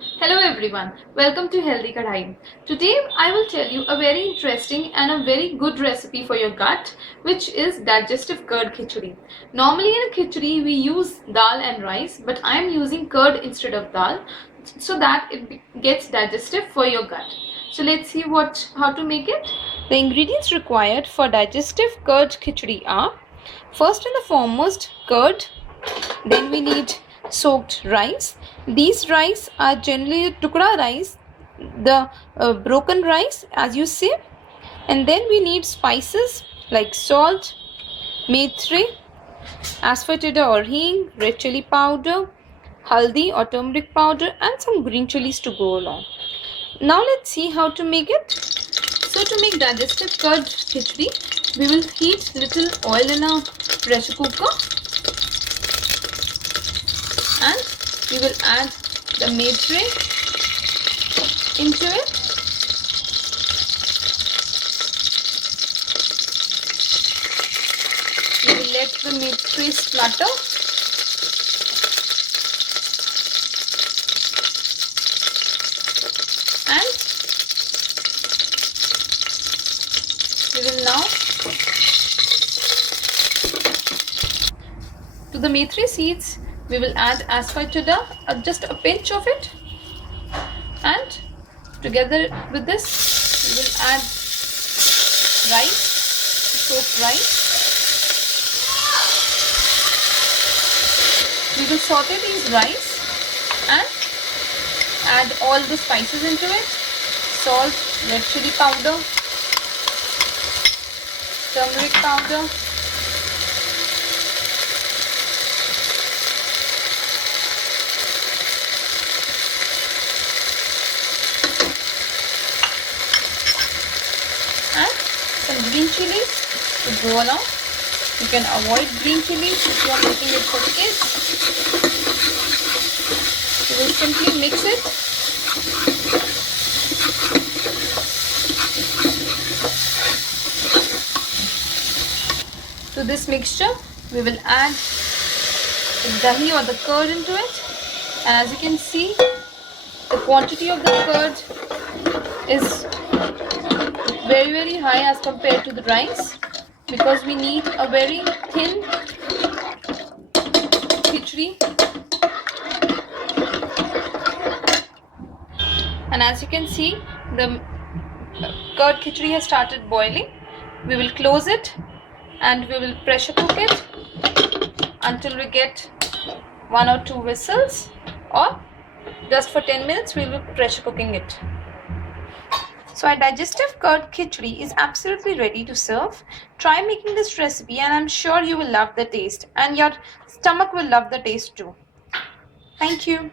Hello everyone, welcome to Healthy Kadai. Today I will tell you a very interesting and a very good recipe for your gut, which is digestive curd khichdi. Normally in a khichdi we use dal and rice, but I am using curd instead of dal so that it gets digestive for your gut. So let's see how to make it. The ingredients required for digestive curd khichdi are first and the foremost curd, then we need soaked rice. These rice are generally tukra rice, the broken rice as you see. And then we need spices like salt, methri, asafoetida or hing, red chili powder, haldi or turmeric powder, and some green chilies to go along. Now let's see how to make it. So to make digestive curd khichdi, we will heat little oil in a pressure cooker. And we will add the methri into it. We will let the methri splutter. And we will now to the methri seeds we will add asafoetida, just a pinch of it, and together with this we will add rice, soaked rice. We will saute these rice and add all the spices into it: salt, red chili powder, turmeric powder, and some green chilies to go along. You can avoid green chilies if you are making it for kids. You will simply mix it. To this mixture, we will add the dahi or the curd into it. And as you can see, the quantity of the curd is very high as compared to the rice, because we need a very thin khichdi. And as you can see, the curd khichdi has started boiling. We will close it and we will pressure cook it until we get 1 or 2 whistles, or just for 10 minutes we will be pressure cooking it. So our digestive curd khichdi is absolutely ready to serve. Try making this recipe and I'm sure you will love the taste, and your stomach will love the taste too. Thank you.